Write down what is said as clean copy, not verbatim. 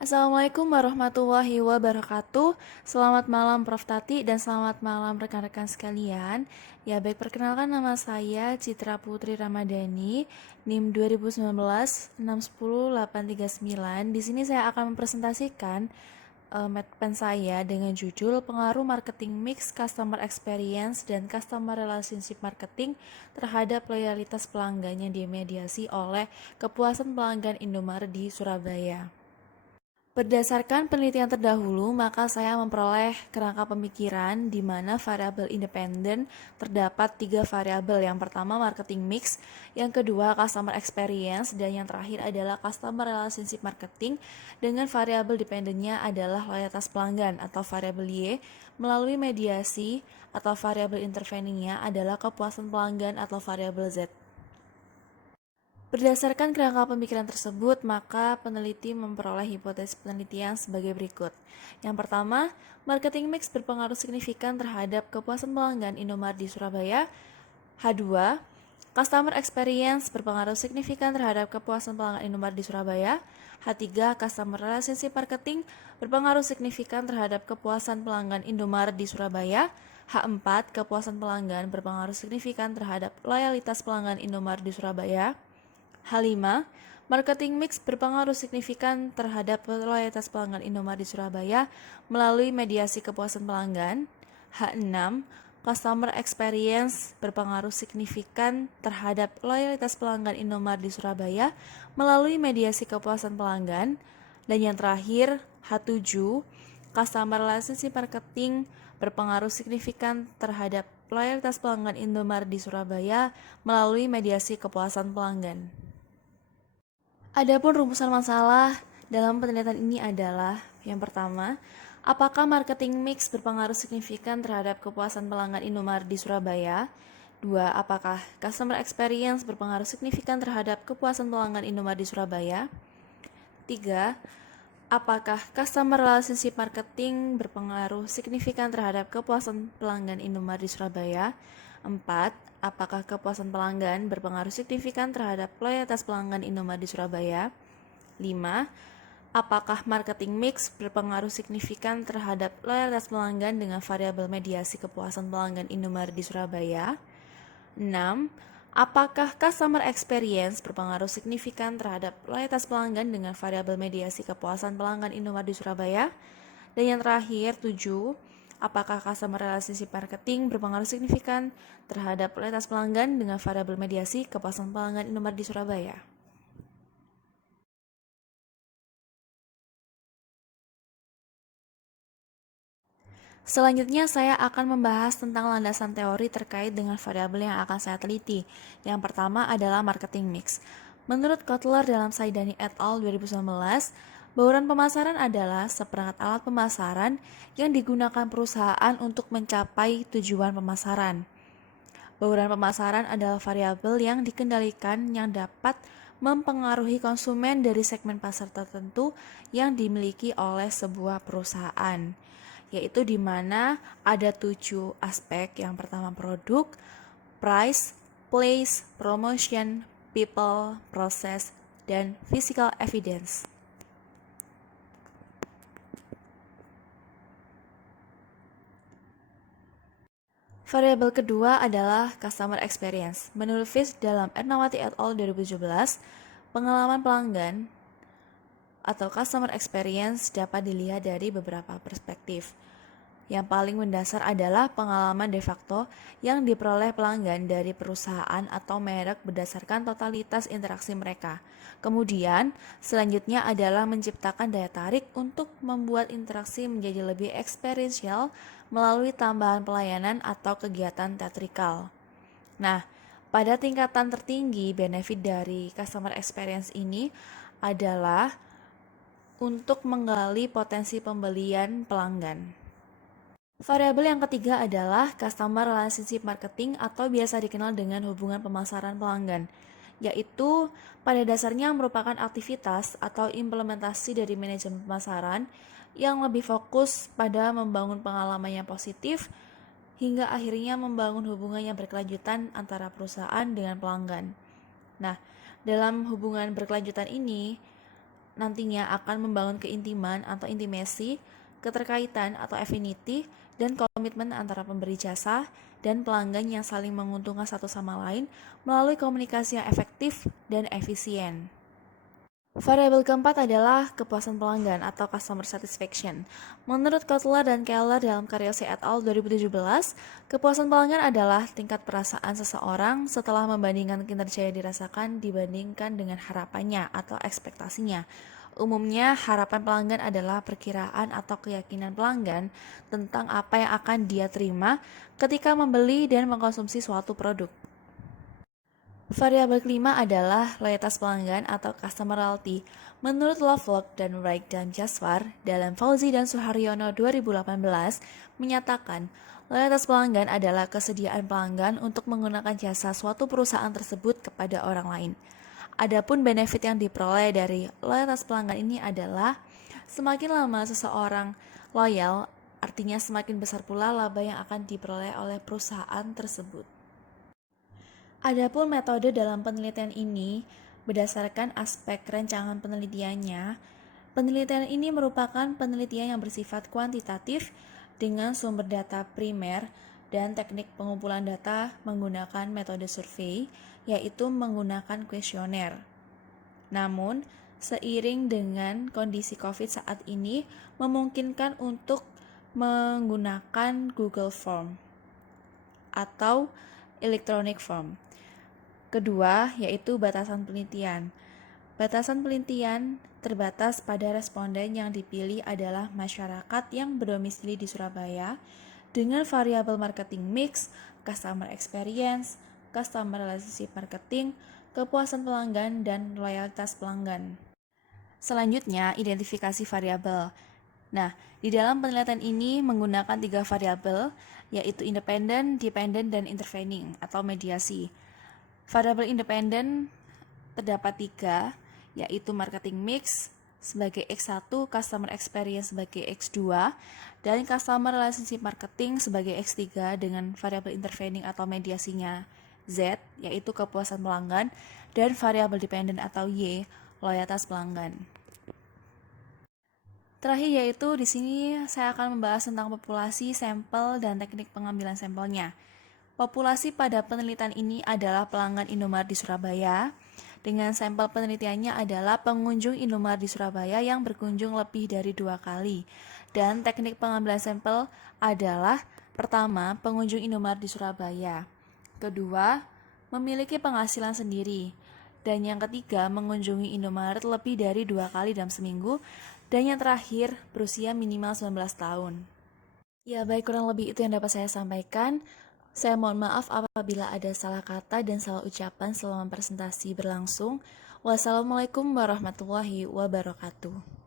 Assalamualaikum warahmatullahi wabarakatuh. Selamat malam Prof. Tati dan selamat malam rekan-rekan sekalian. Ya baik, perkenalkan nama saya Citra Putri Ramadhani, NIM 2019 610 839. Di sini saya akan mempresentasikan Medpen saya dengan judul Pengaruh Marketing Mix, Customer Experience, dan Customer Relationship Marketing terhadap loyalitas pelanggan yang dimediasi oleh kepuasan pelanggan Indomaret di Surabaya. Berdasarkan penelitian terdahulu, maka saya memperoleh kerangka pemikiran di mana variabel independen terdapat 3 variabel. Yang pertama marketing mix, yang kedua customer experience, dan yang terakhir adalah customer relationship marketing dengan variabel dependennya adalah loyalitas pelanggan atau variabel Y, melalui mediasi atau variabel interveningnya adalah kepuasan pelanggan atau variabel Z. Berdasarkan kerangka pemikiran tersebut, maka peneliti memperoleh hipotesis penelitian sebagai berikut. Yang pertama, marketing mix berpengaruh signifikan terhadap kepuasan pelanggan Indomaret di Surabaya. H2, customer experience berpengaruh signifikan terhadap kepuasan pelanggan Indomaret di Surabaya. H3, customer relationship marketing berpengaruh signifikan terhadap kepuasan pelanggan Indomaret di Surabaya. H4, kepuasan pelanggan berpengaruh signifikan terhadap loyalitas pelanggan Indomaret di Surabaya. H5, marketing mix berpengaruh signifikan terhadap loyalitas pelanggan Indomaret di Surabaya melalui mediasi kepuasan pelanggan. H6, customer experience berpengaruh signifikan terhadap loyalitas pelanggan Indomaret di Surabaya melalui mediasi kepuasan pelanggan. Dan yang terakhir, H7, customer relationship marketing berpengaruh signifikan terhadap loyalitas pelanggan Indomaret di Surabaya melalui mediasi kepuasan pelanggan. Adapun rumusan masalah dalam penelitian ini adalah yang pertama, apakah marketing mix berpengaruh signifikan terhadap kepuasan pelanggan Indomaret di Surabaya? 2. Apakah customer experience berpengaruh signifikan terhadap kepuasan pelanggan Indomaret di Surabaya? 3. Apakah customer relationship marketing berpengaruh signifikan terhadap kepuasan pelanggan Indomaret di Surabaya? 4. Apakah kepuasan pelanggan berpengaruh signifikan terhadap loyalitas pelanggan Indomaret di Surabaya? 5. Apakah marketing mix berpengaruh signifikan terhadap loyalitas pelanggan dengan variabel mediasi kepuasan pelanggan Indomaret di Surabaya? 6. Apakah customer experience berpengaruh signifikan terhadap loyalitas pelanggan dengan variabel mediasi kepuasan pelanggan Indomaret di Surabaya? Dan yang terakhir, 7. Apakah customer relationship marketing berpengaruh signifikan terhadap loyalitas pelanggan dengan variabel mediasi kepuasan pelanggan Indomaret di Surabaya? Selanjutnya saya akan membahas tentang landasan teori terkait dengan variabel yang akan saya teliti. Yang pertama adalah marketing mix. Menurut Kotler dalam Saidani et al. 2019, bauran pemasaran adalah seperangkat alat pemasaran yang digunakan perusahaan untuk mencapai tujuan pemasaran. Bauran pemasaran adalah variabel yang dikendalikan yang dapat mempengaruhi konsumen dari segmen pasar tertentu yang dimiliki oleh sebuah perusahaan, yaitu di mana ada 7 aspek. Yang pertama produk, price, place, promotion, people, process, dan physical evidence. Variabel kedua adalah customer experience. Menurut Fish dalam Ernawati et al. 2017, pengalaman pelanggan atau customer experience dapat dilihat dari beberapa perspektif. Yang paling mendasar adalah pengalaman de facto yang diperoleh pelanggan dari perusahaan atau merek berdasarkan totalitas interaksi mereka. Kemudian, selanjutnya adalah menciptakan daya tarik untuk membuat interaksi menjadi lebih experiential melalui tambahan pelayanan atau kegiatan teatrikal. Nah, pada tingkatan tertinggi, benefit dari customer experience ini adalah untuk menggali potensi pembelian pelanggan. Variabel yang ketiga adalah customer relationship marketing atau biasa dikenal dengan hubungan pemasaran pelanggan, yaitu pada dasarnya merupakan aktivitas atau implementasi dari manajemen pemasaran yang lebih fokus pada membangun pengalaman yang positif hingga akhirnya membangun hubungan yang berkelanjutan antara perusahaan dengan pelanggan. Nah, dalam hubungan berkelanjutan ini, nantinya akan membangun keintiman atau intimasi, keterkaitan atau affinity, dan komitmen antara pemberi jasa dan pelanggan yang saling menguntungkan satu sama lain melalui komunikasi yang efektif dan efisien. Variabel keempat adalah kepuasan pelanggan atau customer satisfaction. Menurut Kotler dan Keller dalam karya C et al. 2017, kepuasan pelanggan adalah tingkat perasaan seseorang setelah membandingkan kinerja yang dirasakan dibandingkan dengan harapannya atau ekspektasinya. Umumnya, harapan pelanggan adalah perkiraan atau keyakinan pelanggan tentang apa yang akan dia terima ketika membeli dan mengkonsumsi suatu produk. Variabel kelima adalah loyalitas pelanggan atau customer loyalty. Menurut Lovelock dan Wright dan Jaswar dalam Fauzi dan Suharyono 2018 menyatakan loyalitas pelanggan adalah kesediaan pelanggan untuk menggunakan jasa suatu perusahaan tersebut kepada orang lain. Adapun benefit yang diperoleh dari loyalitas pelanggan ini adalah semakin lama seseorang loyal, artinya semakin besar pula laba yang akan diperoleh oleh perusahaan tersebut. Adapun metode dalam penelitian ini berdasarkan aspek rancangan penelitiannya. Penelitian ini merupakan penelitian yang bersifat kuantitatif dengan sumber data primer dan teknik pengumpulan data menggunakan metode survei, yaitu menggunakan kuesioner. Namun, seiring dengan kondisi COVID saat ini memungkinkan untuk menggunakan Google Form atau Electronic Form. Kedua, yaitu batasan penelitian. Batasan penelitian terbatas pada responden yang dipilih adalah masyarakat yang berdomisili di Surabaya dengan variabel marketing mix, customer experience, customer relationship marketing, kepuasan pelanggan, dan loyalitas pelanggan. Selanjutnya, identifikasi variabel. Nah, di dalam penelitian ini menggunakan 3 variabel, yaitu independen, dependent, dan intervening atau mediasi. Variabel independen terdapat 3, yaitu marketing mix sebagai X1, customer experience sebagai X2, dan customer relationship marketing sebagai X3 dengan variabel intervening atau mediasinya Z, yaitu kepuasan pelanggan, dan variabel dependent atau Y, loyalitas pelanggan. Terakhir yaitu di sini saya akan membahas tentang populasi, sampel, dan teknik pengambilan sampelnya. Populasi pada penelitian ini adalah pelanggan Indomart di Surabaya, dengan sampel penelitiannya adalah pengunjung Indomart di Surabaya yang berkunjung lebih dari 2 kali. Dan teknik pengambilan sampel adalah pertama, pengunjung Indomart di Surabaya. Kedua, memiliki penghasilan sendiri. Dan yang ketiga, mengunjungi Indomaret lebih dari 2 kali dalam seminggu. Dan yang terakhir, berusia minimal 19 tahun. Ya baik, kurang lebih itu yang dapat saya sampaikan. Saya mohon maaf apabila ada salah kata dan salah ucapan selama presentasi berlangsung. Wassalamualaikum warahmatullahi wabarakatuh.